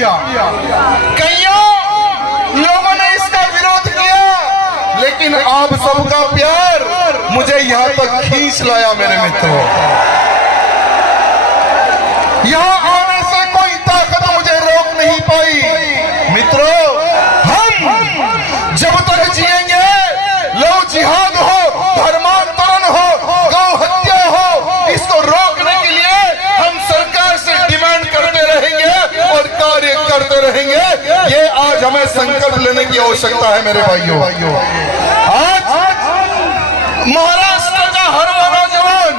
कईयों लोगों ने इसका विरोध किया, लेकिन आप सबका प्यार मुझे यहाँ तक खींच लाया मेरे मित्रों। यहाँ आने से कोई ताकत मुझे रोक नहीं पाई। मित्रों, हम जब तक जिएंगे, लव जिहाद हो, धर्मांतरण हो, गौ हत्या हो, इसको रोकने के लिए हम सरकार से डिमांड करते रहेंगे और कार्य करते रहेंगे। ये आज हमें संकल्प लेने की आवश्यकता है मेरे भाइयों। आज महाराष्ट्र का हर वो नौजवान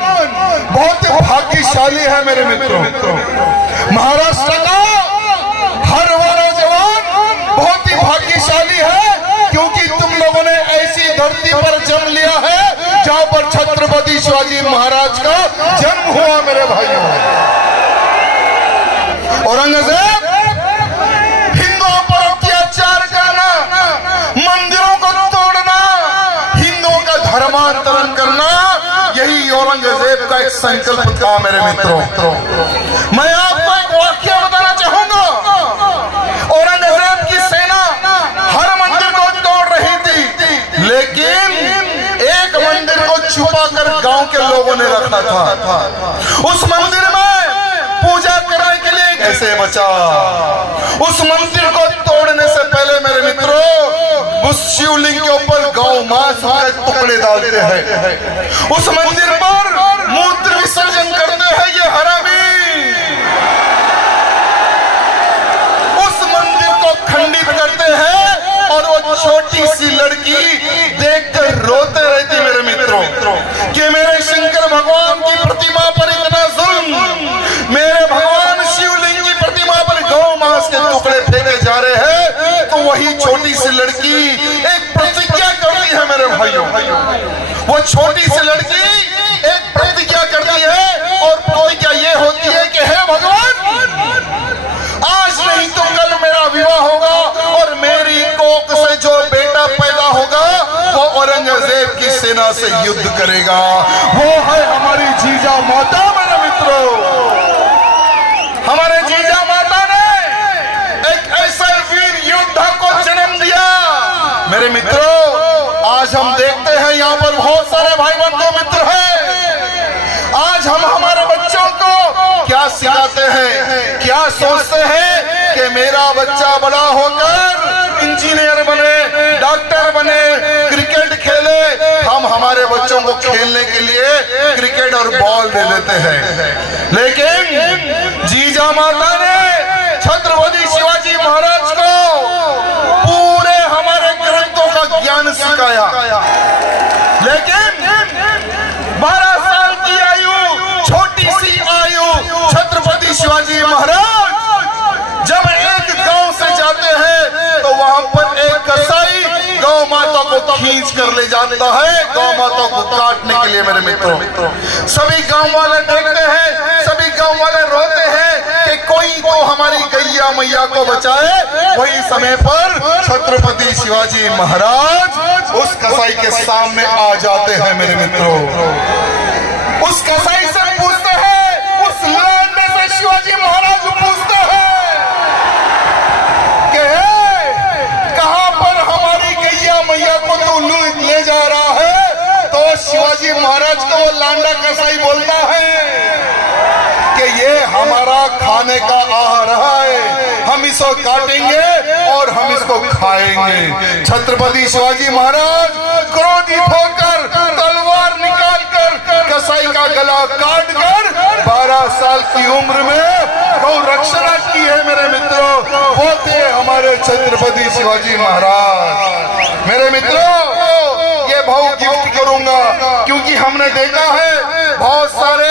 बहुत भाग्यशाली है मेरे मित्रों। महाराष्ट्र का हर वो नौजवान बहुत ही भाग्यशाली है, क्योंकि तुम लोगों ने ऐसी धरती पर जन्म लिया है जहां पर छत्रपति शिवाजी महाराज का जन्म हुआ मेरे भाइयों। औरंगजेब हिंदुओं पर अत्याचार करना, मंदिरों को तोड़ना, हिंदुओं का धर्मांतरण करना, यही औरंगजेब का एक संकल्प था मेरे मित्रों। मैं आपको एक वाक्य बताना चाहूंगा। औरंगजेब की सेना हर मंदिर को तोड़ रही थी, लेकिन एक मंदिर को छुपा कर गांव के लोगों ने रखा था। उस मंदिर में पूजा करने के लिए कैसे बचा। उस मंदिर को तोड़ने से पहले मेरे मित्रों, उस शिवलिंग के ऊपर गौ मांस के टुकड़े डालते हैं। उस मंदिर पर मूत्र विसर्जन करते हैं ये हरामी। उस मंदिर को खंडित करते हैं और वो छोटी सी लड़की देखकर रोते रहती मेरे मित्रों कि मेरे शंकर भगवान की प्रतिमा पर इतना जुल्म, मेरे भगवान शिवलिंग की प्रतिमा पर गौ मांस के टुकड़े फेंके जा रहे हैं। तो वही छोटी सी लड़की एक प्रतिज्ञा करती है मेरे भाइयों। वो छोटी सी लड़की एक प्रतिज्ञा करती है और प्रतिज्ञा ये होती है कि हे भगवान, आज नहीं तो कल मेरा विवाह होगा और मेरी कोख से जो बेटा पैदा होगा वो औरंगजेब की सेना से युद्ध करेगा। वो है हमारी जीजा माता मेरे मित्रों। हमारे जीजा माता ने एक ऐसे वीर योद्धा को जन्म दिया मेरे मित्रों। आज हम देखते हैं यहाँ पर बहुत सारे भाई बंधु मित्र हैं। आज हम हमारे बच्चों को क्या सिखाते हैं, क्या सोचते हैं कि मेरा बच्चा बड़ा होकर इंजीनियर बने, डॉक्टर बने, क्रिकेट खेले। हम हमारे बच्चों को खेलने के लिए क्रिकेट और बॉल दे देते हैं, लेकिन जीजा माता ने छत्रपति शिवाजी महाराज को पूरे हमारे ग्रंथों का ज्ञान सिखाया। लेकिन 12 साल की आयु, छोटी सी आयु, छत्रपति शिवाजी महाराज जब एक गांव से जाते हैं तो वहां पर एक कसाई गौ माता को खींच कर ले जाता है, गौ माता को काटने के लिए मेरे मित्रों। सभी गांव वाले देखते हैं, सभी गांव वाले रोते हैं कि कोई तो हमारी गैया मैया को बचाए। वही समय पर छत्रपति शिवाजी महाराज उस कसाई के सामने आ जाते हैं मेरे मित्रों। उस कसाई से पूछते हैं, उस लड़ने से शिवाजी महाराज पूछते हैं कि कहां पर हमारी गैया मैया को तो ले जा रहा है। तो शिवाजी महाराज को वो लांडा कसाई बोलता है कि ये हमारा खाने का आहार है, हम इसको काटेंगे और हम इसको खाएंगे। छत्रपति शिवाजी महाराज क्रोधित होकर तलवार निकालकर कसाई का गला काट कर 12 साल की उम्र में गौ रक्षणा की है मेरे मित्रों। वो थे हमारे छत्रपति शिवाजी महाराज। मेरे मित्रों, ये भाव गिफ्ट करूंगा क्योंकि हमने देखा है बहुत सारे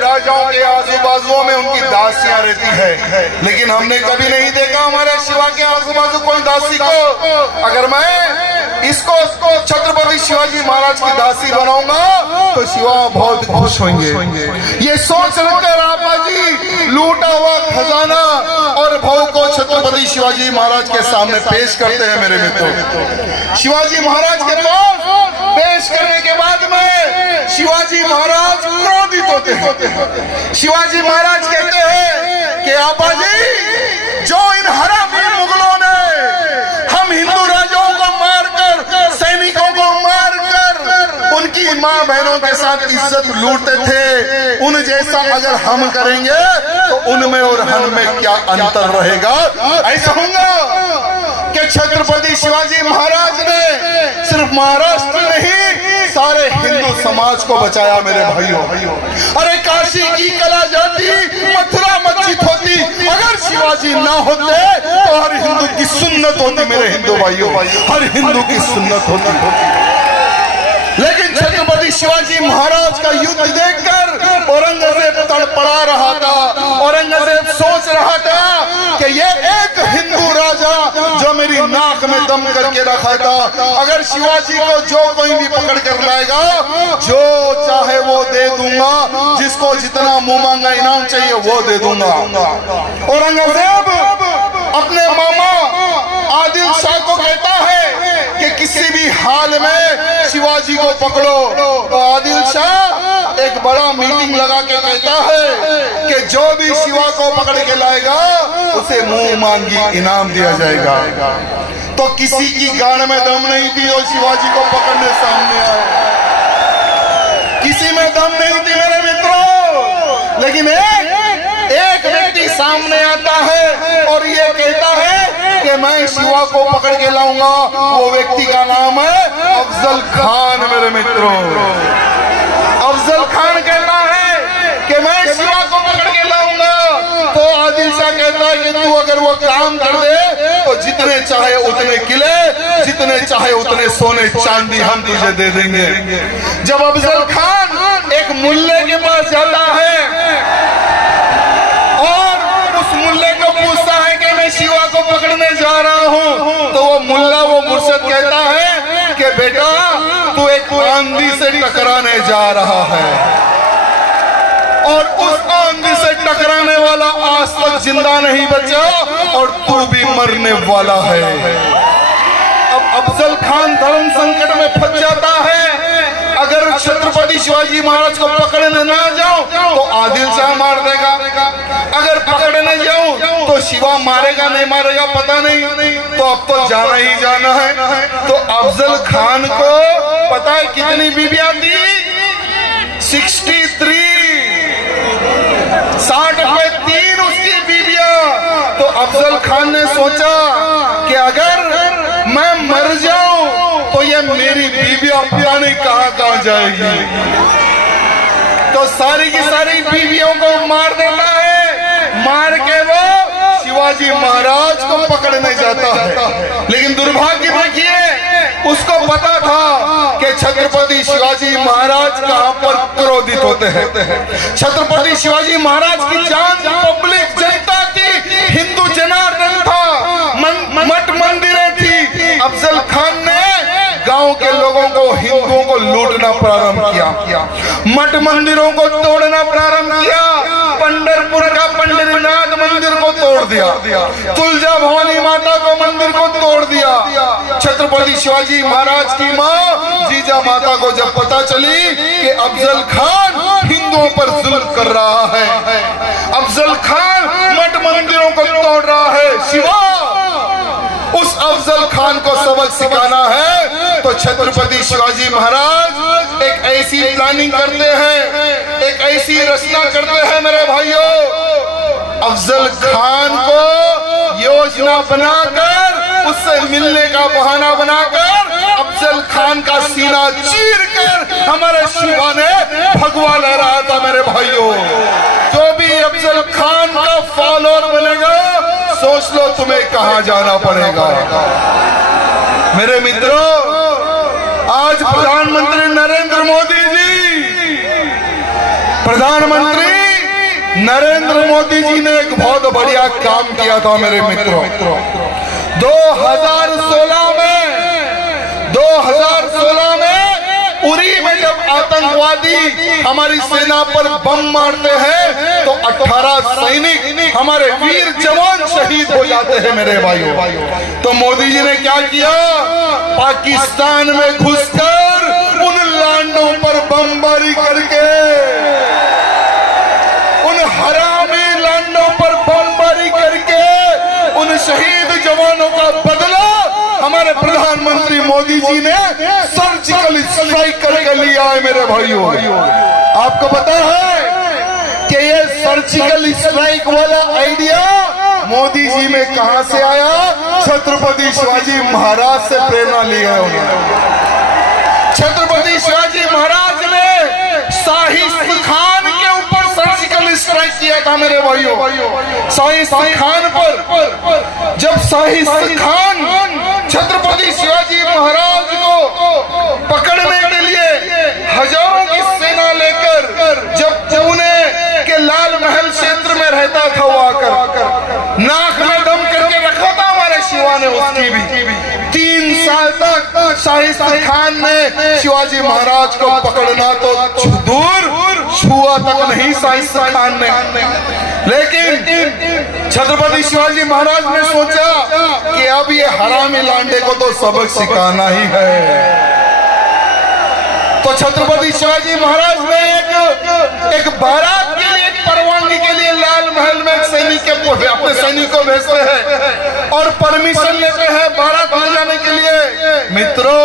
राजाओं के आजू बाजुओं में उनकी दासियां रहती है, लेकिन हमने कभी नहीं देखा हमारे शिवा के आजू बाजू कोई दासी को। अगर मैं इसको छत्रपति शिवाजी महाराज की दासी बनाऊंगा तो शिवा बहुत खुश होंगे। ये सोच रखकर आपा जी लूटा हुआ खजाना और भाव को छत्रपति शिवाजी महाराज के सामने पेश करते हैं मेरे मित्रों। शिवाजी महाराज के पास पेश करने के बाद में शिवाजी महाराज क्रोधित होते हैं। शिवाजी महाराज कहते हैं कि आपा जी, जो इन हरामी मुगलों ने हम हिंदू राजाओं को मारकर, सैनिकों को मारकर उनकी माँ बहनों के साथ इज्जत लूटते थे, उन जैसा अगर हम करेंगे तो उनमें और हम में क्या अंतर रहेगा। ऐसा होगा कि छत्रपति शिवाजी महाराज ने सिर्फ महाराष्ट्र नहीं, सारे हिंदू समाज को बचाया मेरे भाइयों। अरे काशी की कला जाती, मथुरा मस्जिद होती, अगर शिवाजी ना होते तो हर हिंदू की सुन्नत होती मेरे हिंदू भाइयों, हर हिंदू की सुन्नत होती। लेकिन छत्रपति शिवाजी महाराज का युद्ध देखकर औरंगजेब तड़पड़ा रहा था। औरंगजेब सोच रहा था कि ये एक हिंदू राजा जो मेरी नाक में दम करके रखा था, अगर शिवाजी को जो कोई भी पकड़ कर लाएगा, जो चाहे वो दे दूंगा, जिसको जितना मुंह मांगा इनाम चाहिए वो दे दूंगा। औरंगजेब अपने मामा आदिल शाह को कहता है कि किसी भी हाल में शिवाजी को पकड़ो। तो आदिल शाह एक बड़ा मीटिंग लगा के कहता है कि जो भी शिवा को पकड़ के लाएगा उसे मुंह मांगी इनाम दिया जाएगा। तो किसी की गाड़ में दम नहीं थी और शिवाजी को पकड़ने सामने आए, किसी में दम नहीं थी मेरे मित्रों। लेकिन एक व्यक्ति सामने आता है और ये कहता है कि मैं शिवा को पकड़ के लाऊंगा। वो व्यक्ति का नाम है अफजल खान मेरे मित्रों। अफजल खान कहता है कि मैं शिवा को पकड़ के लाऊंगा। तो आदिल शाह कहता है कि तू अगर वो काम कर दे तो जितने चाहे उतने किले, जितने चाहे उतने सोने चांदी हम तुझे दे देंगे। जब अफजल खान एक मुल्ले के पास जाता है और उस मुल्ले को पूछता है कि मैं शिवा को पकड़ने जा रहा हूँ, तो वो मुल्ला, वो मुर्शिद कहता है कि बेटा तू एक आंधी से टकराने जा रहा है और उस आंधी से टकराने वाला आज तक जिंदा नहीं बचा और तू भी मरने वाला है। अब अफजल खान धर्म संकट में फंस जाता है। अगर छत्रपति शिवाजी महाराज को पकड़ने ना जाऊं तो आदिल शाह मार देगा, अगर पकड़ने जाऊं तो शिवा मारेगा नहीं मारेगा पता नहीं, तो अब तो जाना ही जाना है। तो अफजल खान को पता है कितनी बीवियां थी? 63, 60 में 3 उसकी बीवियां। तो अफजल खान ने सोचा कि अगर मैं मर जाऊं तो ये मेरी बीवियां पता नहीं कहां जाएगी। तो सारी की सारी बीवियों को मार देता है, मार के वो शिवाजी महाराज को पकड़ने जाता है। लेकिन दुर्भाग्य देखिए, उसको पता था कि छत्रपति शिवाजी महाराज कहां पर क्रोधित होते हैं। छत्रपति शिवाजी महाराज की जान पब्लिक जनता थी, हिंदू जनार्दन था, मठ मंदिरें थी। अफजल खान ने गांव के लोगों को, हिंदुओं को लूटना प्रारंभ किया, मठ मंदिरों को तोड़ना प्रारंभ किया, पंढरपुर का पंढरीनाथ मंदिर को तोड़ दिया, तुलजा भवानी माता को मंदिर को तोड़ दिया। छत्रपति शिवाजी महाराज की माँ जीजा माता को जब पता चली कि अफजल खान हिंदुओं पर जुल्म कर रहा है, अफजल खान मठ मंदिरों को तोड़ रहा है, शिवा उस अफजल खान को सबक सिखाना है, तो छत्रपति शिवाजी महाराज एक ऐसी प्लानिंग करते हैं, एक ऐसी रचना करते हैं मेरे भाइयों। अफजल खान को योजना बनाकर, उससे मिलने का बहाना बनाकर अफजल खान का सीना चीर कर हमारे शिवा ने भगवा लहराया था मेरे भाइयों। जो भी अफजल खान का फॉलोअर बनेगा, सोच लो तुम्हें कहां जाना पड़ेगा। मेरे मित्रों, आज प्रधानमंत्री नरेंद्र मोदी जी ने एक बहुत बढ़िया काम किया था मेरे मित्रों। 2016 में उरी में जब आतंकवादी हमारी सेना पर बम मारते हैं तो 18 सैनिक हमारे वीर जवान शहीद हो जाते हैं मेरे भाइयों। तो मोदी जी ने क्या किया? पाकिस्तान में घुसकर उन लांडों पर बम बमबारी करके, उन हरामी लांडों पर बमबारी करके उन शहीद जवानों का बदला हमारे प्रधानमंत्री मोदी जी ने सर्जिकल स्ट्राइक करके लिया है। मेरे भाइयों, आपको पता है कि ये सर्जिकल स्ट्राइक वाला आइडिया मोदी जी में कहां से आया? छत्रपति शिवाजी महाराज से प्रेरणा ली है उन्होंने। छत्रपति शिवाजी महाराज ने शाही खान के ऊपर सर्जिकल स्ट्राइक किया था। मेरे भाइयों, शाही खान पर जब शाही खान छत्रपति शिवाजी महाराज को पकड़ने के लिए हजारों की सेना लेकर जब पुणे के लाल महल क्षेत्र में रहता था, वो आकर नाक में दम करके रखा था हमारे शिवा ने उसकी भी। 3 साल तक शाही खान ने शिवाजी महाराज को पकड़ना तो दूर छुआ तक नहीं शाही खान ने, लेकिन छत्रपति शिवाजी महाराज ने सोचा कि अब ये हरामी लांडे को तो सबक सिखाना ही है। तो छत्रपति शिवाजी महाराज ने एक बारात के लिए, एक परवानगी के लिए लाल महल में अपने सैनिकों भेजते हैं और परमिशन लेते हैं बारात ले जाने के लिए। मित्रों,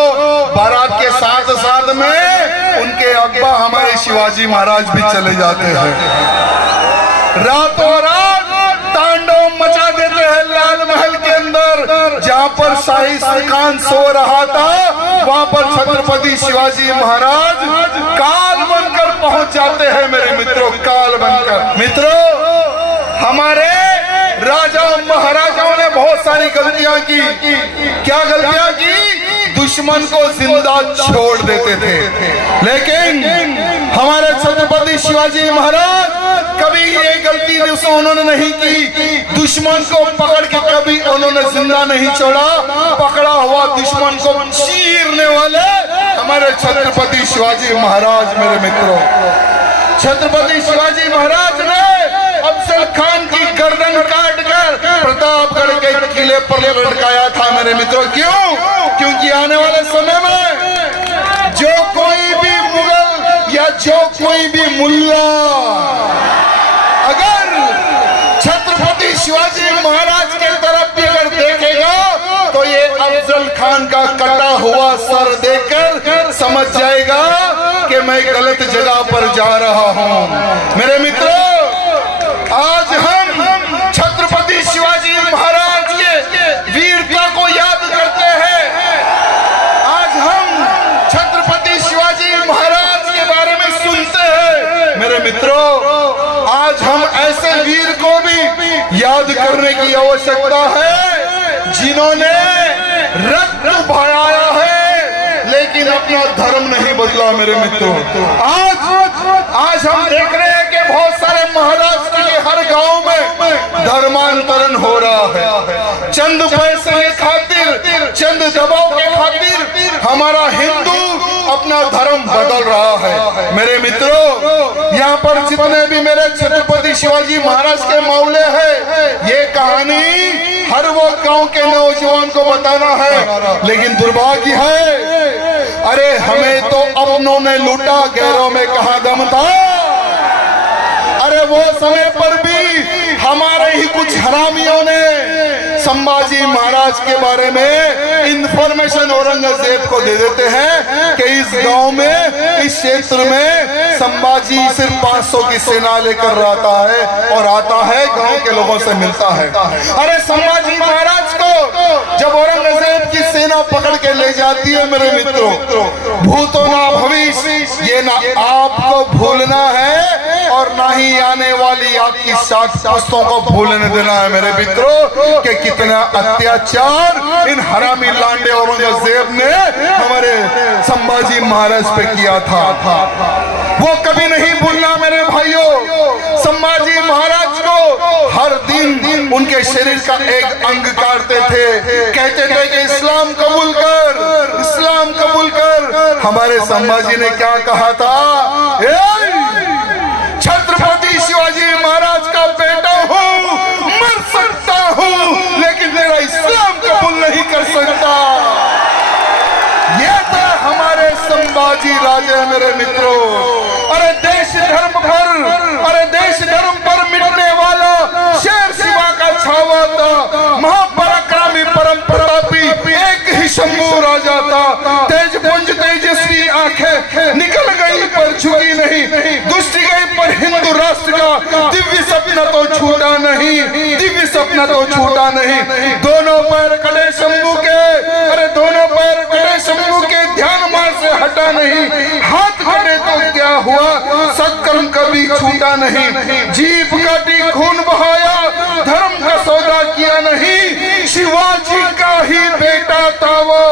बारात के साथ साथ में उनके अब्बा हमारे शिवाजी महाराज भी चले जाते हैं। रातों रात तांडव मचा देते हैं लाल महल के अंदर। जहां पर शाही खान सो रहा था, वहां पर छत्रपति शिवाजी महाराज काल बनकर पहुंच जाते हैं। मेरे मित्रों, काल बनकर। मित्रों, हमारे राजा महाराजाओं ने बहुत सारी गलतियां की। क्या गलतियां की? दुश्मन को जिंदा छोड़ देते थे, लेकिन हमारे छत्रपति शिवाजी महाराज कभी ये गलती उन्होंने नहीं की। दुश्मन को पकड़ के कभी उन्होंने जिंदा नहीं छोड़ा। पकड़ा हुआ दुश्मन को चीरने वाले हमारे छत्रपति शिवाजी महाराज। मेरे मित्रों, छत्रपति शिवाजी महाराज ने अफजल खान की गर्दन काटकर प्रतापगढ़ के किले पर लटकाया था। मेरे मित्रों, क्यों? क्योंकि आने वाले समय में जो कोई भी मुगल या जो कोई भी मुल्ला अगर छत्रपति शिवाजी महाराज के तरफ भी अगर देखेगा तो ये अफजल खान का कटा हुआ सर देखकर समझ जाएगा कि मैं गलत जगह पर जा रहा हूं। मेरे मित्रों, आज हम छत्रपति शिवाजी महाराज के वीरता को याद करते हैं। आज हम छत्रपति शिवाजी महाराज के बारे में सुनते हैं। मेरे मित्रों, आज हम ऐसे वीर को भी याद करने की आवश्यकता है जिन्होंने रक्त बहाया है लेकिन अपना धर्म नहीं बदला। मेरे मित्रों, आज हम देख रहे हैं कि बहुत सारे महाराष्ट्र के हर गांव में धर्मांतरण हो रहा है। चंद पैसे के खातिर, चंद दबाव के खातिर हमारा हिंदू अपना धर्म बदल रहा है। मेरे मित्रों, यहाँ पर जितने भी मेरे छत्रपति शिवाजी महाराज के मामले हैं, ये कहानी हर वो गांव के नौजवान को बताना है। लेकिन दुर्भाग्य है, अरे हमें तो अपनों ने लूटा, गैरों में कहाँ दम था। अरे वो समय पर भी हमारे ही कुछ हरामियों ने संभाजी महाराज के बारे में इंफॉर्मेशन औरंगजेब को दे देते हैं कि इस गांव में, इस क्षेत्र में संभाजी सिर्फ 500 की सेना लेकर आता है और आता है गांव के लोगों से मिलता है। अरे संभाजी महाराज को जब औरंगजेब की सेना पकड़ के ले जाती है, मेरे मित्रों, भूतो ना भविष्य, ये ना आपको भूलना है और ना ही आने वाली आपकी 7 पुश्तों को भूलने देना है। मेरे मित्रों, कि कितना अत्याचार इन हरामी लांडे औरंगजेब ने हमारे संभाजी महाराज पे किया था, वो कभी नहीं भूलना। मेरे भाइयों, संभाजी महाराज को हर दिन उनके शरीर का एक अंग काटते थे, कहते थे कि इस्लाम कबूल कर, इस्लाम कबूल कर। हमारे संभाजी ने क्या कहा था? छत्रपति शिवाजी महाराज का बेटा हूँ, मर सकता हूँ, लेकिन मेरा इस्लाम कबूल नहीं कर सकता। ये था हमारे संभाजी राजे। मेरे मित्रों, सपना तो छूटा नहीं। दोनों पैर कटे शंभू के, अरे दोनों पैर कटे शंभू के, ध्यान मार से हटा नहीं। हाथ कटे तो क्या हुआ, सत्कर्म कभी छूटा नहीं। जीभ काटी खून बहाया, धर्म का सौदा किया नहीं। शिवाजी का ही बेटा था वो,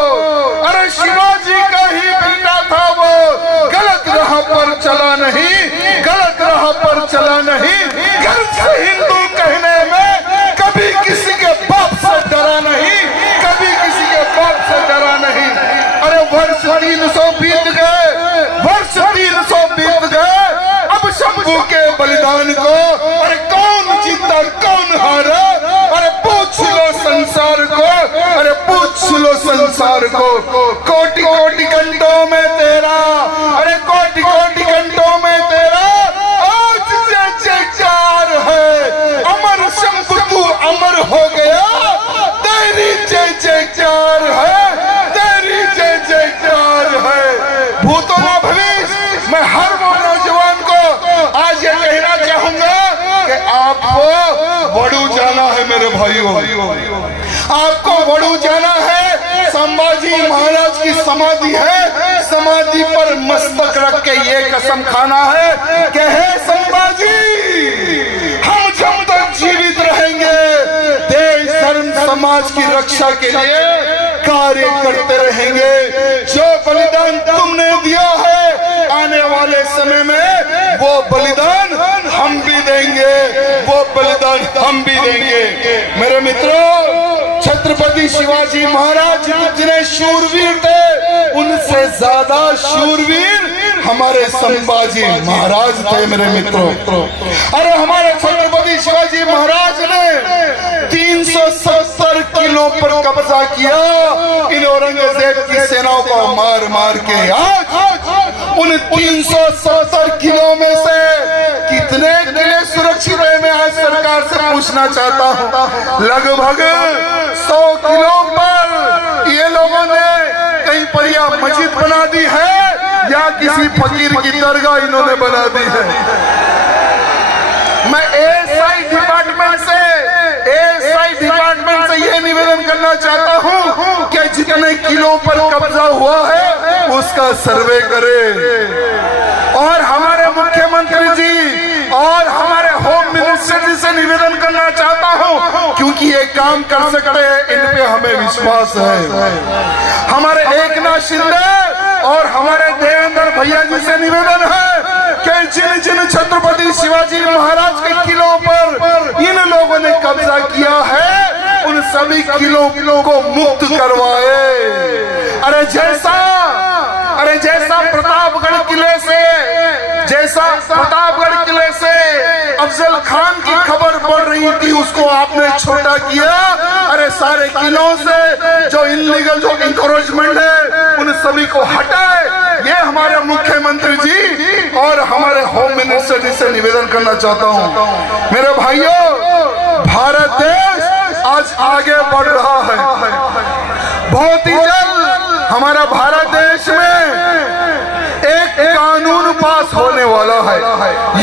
अरे शिवाजी का ही बेटा था वो। गलत राह पर चला नहीं, गलत राह पर चला नहीं। घर से हिंदू कहने में कभी किसी के बाप से डरा नहीं, कभी किसी के बाप से डरा नहीं। अरे वर्ष 300 बीत गए, वर्ष 300 बीत गए। अब शंभू के बलिदान को अरे कौन जीता कौन हारा, अरे पूछ लो संसार को, अरे पूछ लो संसार को। कोटि कोटि घंटों में तेरा, अरे कोटि कोटि घंटों में तेरा आज जय जयकार है। अमर शंभू तू अमर हो गया, तेरी जय जयकार है, तेरी जय जयकार है। भूतो न भविष्य, मैं हर वो नौजवान को आज ये कहना चाहूंगा कि आपको वड़ू जाना है मेरे भाइयों, आपको वड़ू जाना है। संभाजी महाराज की समाधि है, समाधि पर मस्तक रख के ये कसम खाना है कि हे संभाजी, हम जब तक जीवित रहेंगे देश धर्म समाज की रक्षा के लिए कार्य करते रहेंगे। जो बलिदान तुमने दिया है आने वाले समय में वो बलिदान हम भी देंगे, वो बलिदान हम भी देंगे। मेरे मित्रों, छत्रपति शिवाजी महाराज जितने शूरवीर थे उनसे ज्यादा शूरवीर हमारे संभाजी महाराज थे मेरे मित्रों। अरे हमारे छत्रपति शिवाजी महाराज ने 370 किलो पर कब्जा किया इन औरंगजेब की सेनाओं को मार मार के। आज उन 370 किलो में से कितने किले सुरक्षित है, मैं आज सरकार से पूछना चाहता हूँ। लगभग 100 किलो पर ये लोगों ने कहीं पर या मस्जिद बना दी है या किसी फकीर की दरगाह इन्होंने बना दी है। मैं एएसआई डिपार्टमेंट से ये निवेदन करना चाहता हूँ कि जितने किलो पर कब्जा हुआ है उसका सर्वे करे। और हमारे मुख्यमंत्री जी और हमारे होम मिनिस्टर जी से निवेदन करना चाहता हूँ, क्योंकि ये काम कर सकते हैं, इन पे हमें विश्वास है। हमारे एकनाथ शिंदे और हमारे देवेंद्र भैया जी से निवेदन है कि जिन जिन छत्रपति शिवाजी महाराज के किलों पर इन लोगों ने कब्जा किया है उन सभी किलों को मुक्त करवाए। अरे जैसा प्रतापगढ़ किले से अफजल खान की खबर बढ़ रही थी उसको आपने छोटा किया। अरे सारे किलों से जो इनलीगल जो इंक्रोचमेंट है उन सभी को हटाए। ये हमारे मुख्यमंत्री जी और हमारे होम मिनिस्टर जी से निवेदन करना चाहता हूँ। मेरे भाइयों, भारत देश आज आगे बढ़ रहा है। बहुत ही जल्द हमारा भारत देश में एक कानून पास होने वाला है,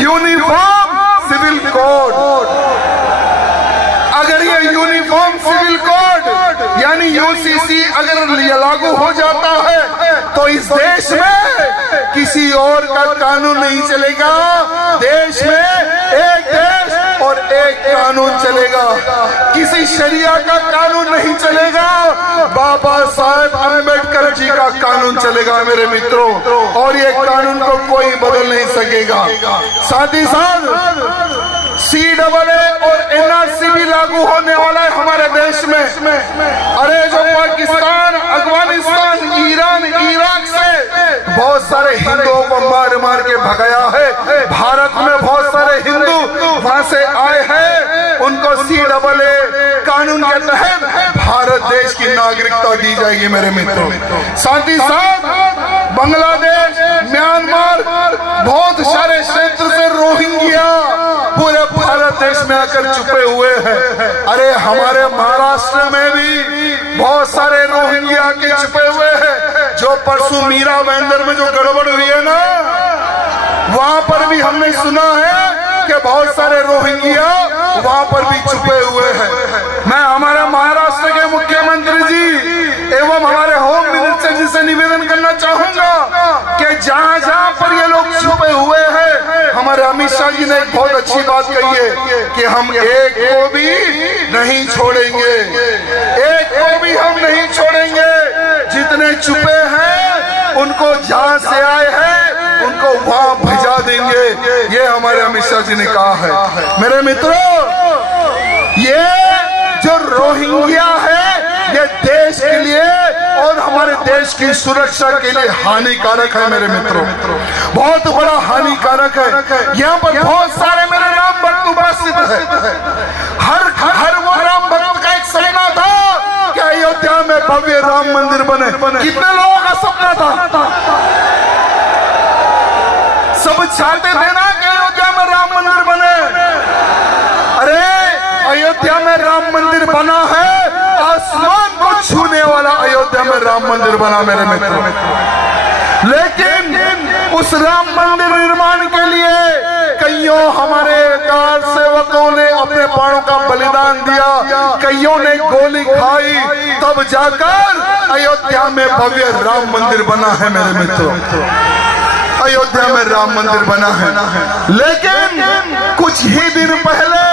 यूनिफॉर्म सिविल कोड। अगर ये यूनिफॉर्म सिविल कोड यानी यूसीसी अगर लागू हो जाता है तो इस देश में किसी और का कानून नहीं चलेगा। देश में एक देश और एक कानून चलेगा, किसी शरिया का कानून नहीं चलेगा, बाबा साहेब अम्बेडकर जी का कानून चलेगा मेरे मित्रों। और ये कानून को कोई बदल नहीं सकेगा। साथ ही साथ CAA और NRC भी लागू होने वाला है हमारे देश में। अरे जो पाकिस्तान, अफगानिस्तान, ईरान, इराक से बहुत सारे हिंदुओं को मार मार के भगाया है, भारत में बहुत सारे हिंदू वहां से आए हैं, उनको CAA कानून के तहत भारत देश की नागरिकता दी जाएगी मेरे मित्रों। साथ ही साथ बांग्लादेश, म्यांमार, बहुत सारे क्षेत्र से रोहिंग्या पूरे भारत देश में आकर छुपे हुए हैं। अरे हमारे महाराष्ट्र में भी बहुत सारे रोहिंग्या के छुपे हुए हैं। जो परसों मीरा बंदर में जो गड़बड़ हुई है ना, वहां पर भी हमने सुना है कि बहुत सारे रोहिंग्या वहां पर भी छुपे हुए हैं। मैं हमारे महाराष्ट्र के मुख्यमंत्री जी एवं हमारे होम मिनिस्टर जी से निवेदन करना चाहूंगा कि जहां जहां पर ये लोग छुपे हुए हैं, हमारे अमित शाह जी ने एक बहुत अच्छी बात कही है कि हम एक को भी नहीं छोड़ेंगे, एक को भी हम नहीं छोड़ेंगे। जितने छुपे हैं उनको जहां से आए हैं उनको वहां भिजा देंगे, ये हमारे अमित शाह जी ने कहा है। मेरे मित्रों, ये जो रोहिंग्या है ये देश के लिए और हमारे देश की सुरक्षा के लिए हानिकारक है। मेरे मित्रों, बहुत बड़ा हानिकारक है। यहाँ पर बहुत सारे मेरे राम भक्त उपस्थित है। हर वो राम भक्त का एक सपना था कि अयोध्या में भव्य राम मंदिर बने। कितने लोगों का सपना था? सब चाहते थे ना कि अयोध्या में राम मंदिर बने। अरे अयोध्या में राम मंदिर बना है, आसमान को छूने वाला अयोध्या में राम मंदिर बना मेरे मित्रों। लेकिन उस राम मंदिर निर्माण के लिए कईयों हमारे कार सेवकों ने अपने प्राणों का बलिदान दिया, कईयों ने गोली खाई, तब जाकर अयोध्या में भव्य राम मंदिर बना है मेरे मित्रों। अयोध्या में राम मंदिर बना है। लेकिन कुछ ही दिन पहले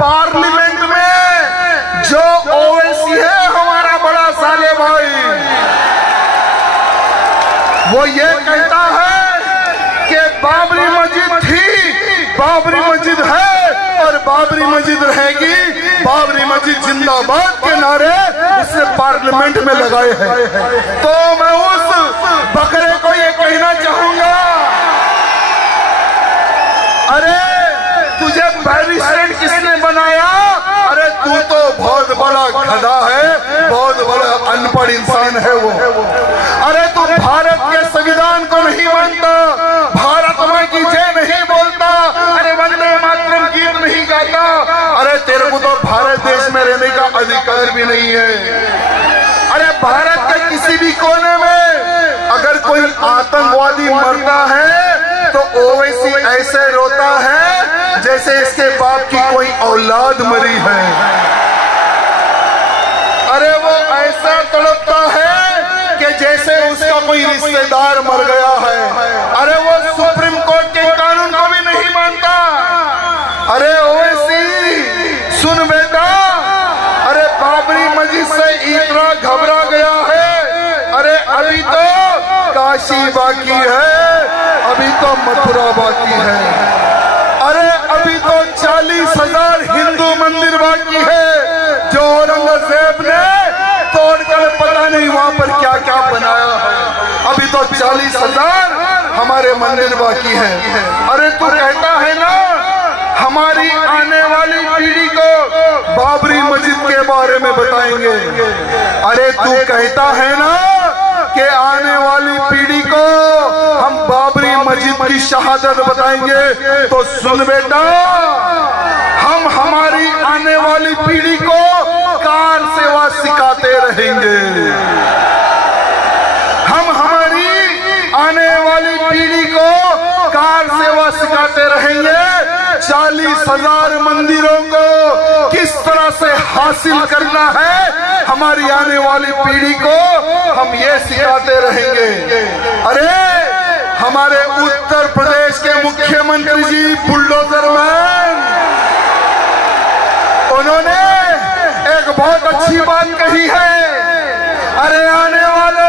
पार्लियामेंट में जो ओवैसी है हमारा बड़ा साले भाई, वो ये कहता है कि बाबरी मस्जिद थी, बाबरी मस्जिद है और बाबरी मस्जिद रहेगी, बाबरी मस्जिद जिंदाबाद के नारे उसने पार्लियामेंट में लगाए हैं। तो मैं उस बकरे को ये कहना चाहूंगा, अरे तुझे बैरिस्टेड किसने बनाया? अरे तू तो बहुत बड़ा गधा है, बहुत बड़ा अनपढ़ इंसान है वो। अरे तू भारत के संविधान को नहीं मानता, भारत माँ की जय नहीं बोलता, अरे वंदे मातरम गीत नहीं गाता। अरे तेरे को तो भारत देश में रहने का अधिकार भी नहीं है। अरे भारत के किसी भी कोने में अगर कोई आतंकवादी मरता है तो ओवैसी ऐसे रोता है जैसे इसके बाप की कोई औलाद मरी है। अरे वो ऐसा तड़पता है कि जैसे उसका कोई रिश्तेदार मर गया है। अरे वो सुप्रीम कोर्ट के कानून को भी नहीं मानता। अरे ओवैसी सुन बेटा, अरे बाबरी मस्जिद से इतना घबरा गया है। अरे अभी तो काशी बाकी है, अभी तो मथुरा बाकी है, अरे अभी तो 40,000 हिंदू मंदिर बाकी है जो औरंगजेब ने तोड़कर पता नहीं वहां पर क्या क्या बनाया है। अभी तो 40,000 हमारे मंदिर बाकी है। अरे तू कहता है ना हमारी आने वाली पीढ़ी को बाबरी मस्जिद के बारे में बताएंगे। अरे तू कहता है ना कि आने वाली पीढ़ी को हम बाबरी मस्जिद की शहादत बताएंगे, तो सुन बेटा, हम हमारी आने वाली पीढ़ी को कार सेवा सिखाते रहेंगे। हम हमारी आने वाली पीढ़ी को कार सेवा सिखाते रहेंगे। 40,000 मंदिरों को किस तरह से हासिल करना है हमारी आने वाली पीढ़ी को हम ये सिखाते रहेंगे। अरे हमारे उत्तर प्रदेश के मुख्यमंत्री जी बुलडोजर मैन, उन्होंने एक बहुत अच्छी बात कही है। अरे आने वाले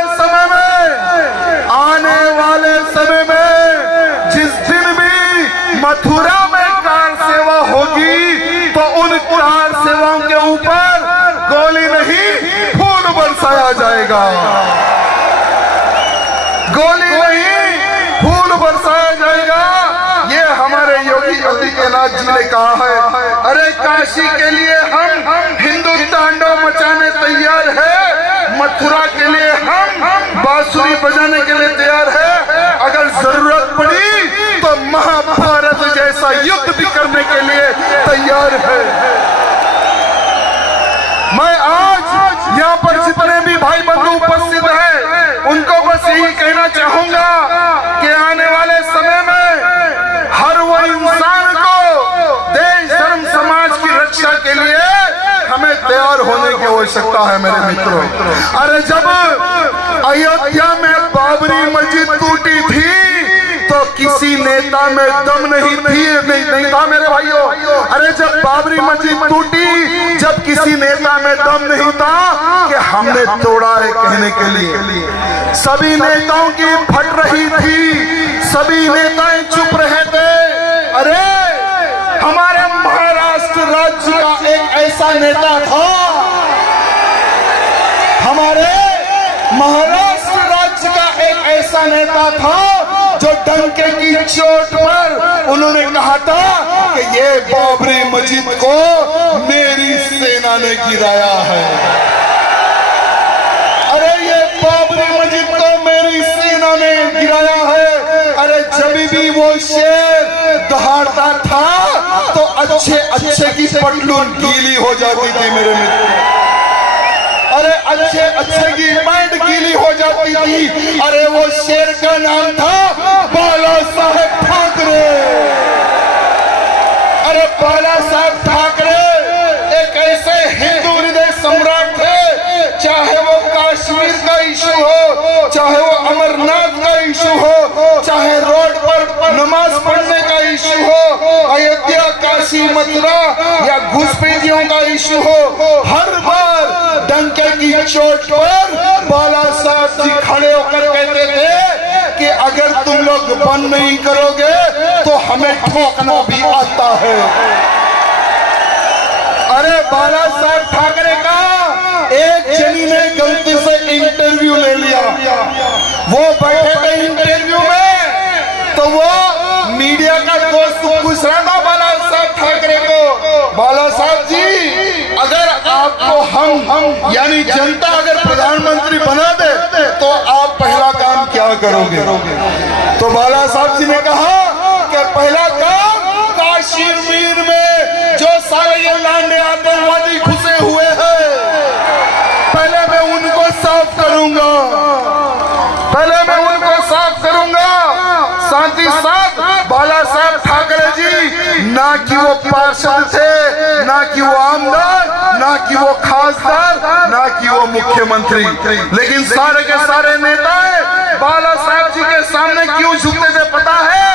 समय में जिस दिन भी मथुरा में कार सेवा होगी तो उन कार सेवाओं के ऊपर गोली नहीं फूल बरसाया जाएगा, गोली नहीं फूल बरसाया जाएगा। ये हमारे योगी आदित्यनाथ जी ने कहा है। अरे काशी के लिए हम हिंदू तांडव मचाने तैयार है, मथुरा के लिए हम बांसुरी बजाने के लिए तैयार है। अगर जरूरत पड़ी तो महाभारत जैसा युद्ध भी करने के लिए तैयार है। मैं आज यहाँ पर जितने भी भाई बंधु उपस्थित हैं उनको बस यही कहना चाहूंगा कि आने वाले समय में हर वो इंसान को देश धर्म समाज तैयार होने की आवश्यकता है मेरे मित्रों। अरे जब अयोध्या में बाबरी मस्जिद टूटी थी तो किसी नेता में दम नहीं था मेरे भाइयों। अरे जब बाबरी मस्जिद टूटी, जब किसी नेता में दम नहीं था कि हमने तोड़ा है कहने के लिए। सभी नेताओं की फट रही थी, सभी नेताएं चुप रहे थे। अरे हमारे महाराष्ट्र राज्य का एक ऐसा नेता था, हमारे महाराष्ट्र राज्य का एक ऐसा नेता था जो डंके की चोट पर उन्होंने कहा था कि ये बाबरी मस्जिद को मेरी सेना ने गिराया है। अरे ये बाबरी मस्जिद को मेरी सेना ने गिराया है। अरे जब भी वो शेर दहाड़ता था तो अच्छे की पटलून गीली हो जाती थी मेरे मित्र। अरे अच्छे की पैंट गीली हो जाती थी। अरे वो शेर का नाम था बाला साहेब ठाकरे। अरे बाला साहेब ठाकरे एक ऐसे हिंदू हृदय सम्राट थे, चाहे वो कश्मीर का इशू हो, चाहे वो अमरनाथ का इशू हो, चाहे रोड पर नमाज पढ़ने का इशू हो, अयोध्या काशी मथुरा या घुसपैठियों का इशू हो, हर बार डंके की चोट पर बाला साहब जी खड़े होकर कहते थे कि अगर तुम लोग बंद नहीं करोगे तो हमें ठोकना भी आता है। अरे बाला साहब ठाकरे का एक जनी ने गलती से इंटरव्यू ले लिया। वो बैठे थे इंटरव्यू में तो वो मीडिया का दोस्त पूछ रहा था बाला साहब ठाकरे को, बाला साहब जी अगर आपको हम यानी जनता अगर प्रधानमंत्री बना दे तो आप पहला काम क्या करोगे? तो बाला साहब जी ने कहा कि पहला काम कश्मीर में जो सारे ये लांडे आतंकवादी घुसे हुए हैं पहले मैं उनको साफ करूंगा, पहले मैं उनको साफ करूंगा। साथ ही साथ बाला साहब ठाकरे जी ना कि वो पार्षद थे, ना कि वो आमदार, ना कि वो खासदार, ना कि वो मुख्यमंत्री, लेकिन सारे के सारे नेता बाला साहब जी के सामने क्यों झुकते थे पता है?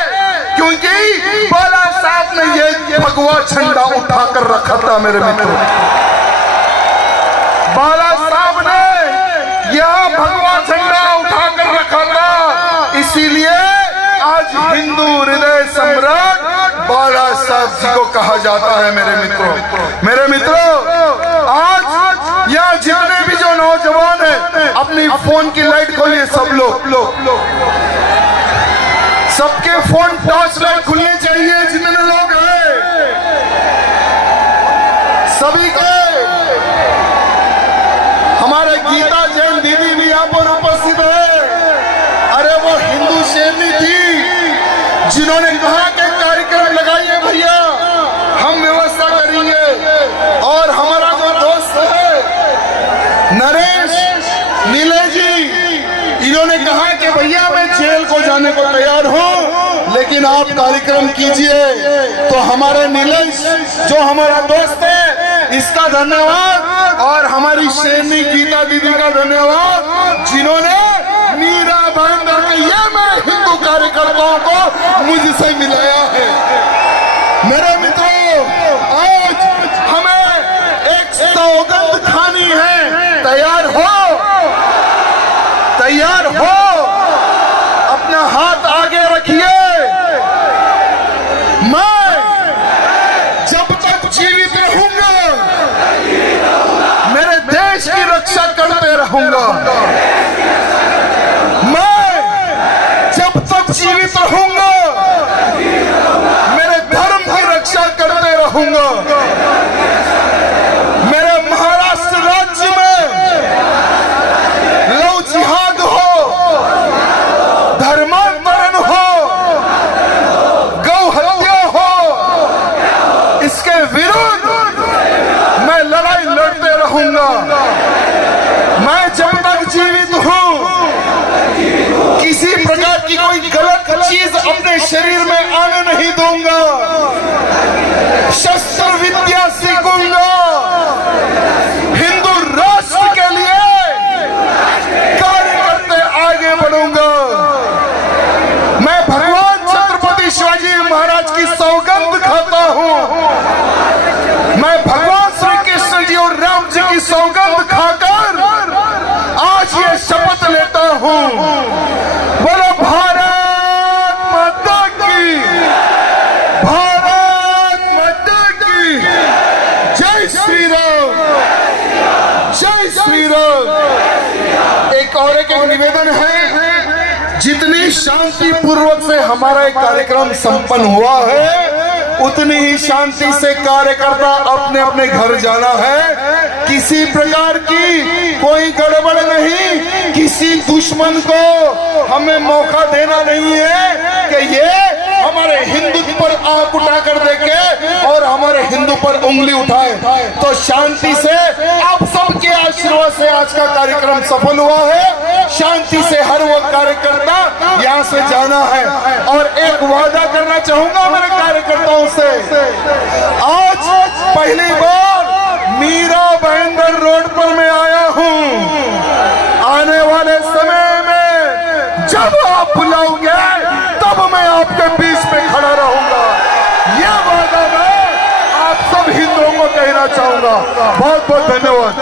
क्योंकि बाला साहब ने ये भगवा झंडा उठाकर रखा था मेरे मित्रों। बाला साहब ने यह भगवा झंडा उठाकर रखा था, इसीलिए आज हिंदू हृदय सम्राट बाला साहब जी को कहा जाता है मेरे मित्रों। मेरे मित्रों आज यहाँ जितने भी जो नौजवान हैं अपनी फोन की लाइट खोलिए, सब लोग सबके फोन टॉर्च लाइट खुलनी चाहिए। जितने लोग हैं सभी के, हमारे गीता जैन दीदी भी यहाँ पर उपस्थित है। अरे वो हिंदू शेरनी थी जिन्होंने कहा कि कार्यक्रम लगाइए भैया, हम व्यवस्था करेंगे। और हमारा जो दोस्त है नरेश नीले जी, इन्होंने कहा कि भैया मैं जेल को जाने को तैयार हूं लेकिन आप कार्यक्रम कीजिए। तो हमारे नीलेश जो हमारा दोस्त है इसका धन्यवाद, और हमारी शेरनी गीता दीदी का धन्यवाद जिन्होंने मीरा भाईंदर के ये मेरे हिंदू कार्यकर्ताओं को मुझसे मिलाया है। मेरे मित्रों आज हमें एक सौगंध खानी है, तैयार हो, तैयार हो, अपना हाथ आगे रखिए। मैं जब तक जीवित रहूंगा मेरे देश की रक्षा करते रहूंगा। मैं जब तक जीवित रहूंगा मेरे धर्म की रक्षा करते रहूंगा। मेरे महाराष्ट्र राज्य में लव जिहाद हो, धर्मांतरण हो, गौ हत्या हो, इसके विरुद्ध मैं लड़ाई लड़ते रहूंगा। मैं जब तक जीवित हूं किसी प्रकार की कोई गलत चीज अपने शरीर में आने नहीं दूंगा। शस्त्र विद्या सीखूंगा, और एक निवेदन है, जितनी शांति पूर्वक से हमारा एक कार्यक्रम संपन्न हुआ है, उतनी ही शांति से कार्यकर्ता अपने अपने घर जाना है। किसी प्रकार की कोई गड़बड़ नहीं, किसी दुश्मन को हमें मौका देना नहीं है कि ये हमारे हिंदुत्व पर आंख उठा कर देखे और हमारे हिंदू पर उंगली उठाए। तो शांति से आप सबके आशीर्वाद से आज का कार्यक्रम सफल हुआ है। शांति से हर वो कार्यकर्ता यहाँ से जाना है। और एक वादा करना चाहूंगा मेरे कार्यकर्ताओं से, आज पहली बार मीरा भाईंदर रोड पर मैं आया हूँ। आने वाले समय में जब आप बुलाओगे तब मैं आपके बीच में खड़ा रहूंगा। यह वादा मैं आप सब हिंदुओं को कहना चाहूंगा। बहुत बहुत धन्यवाद।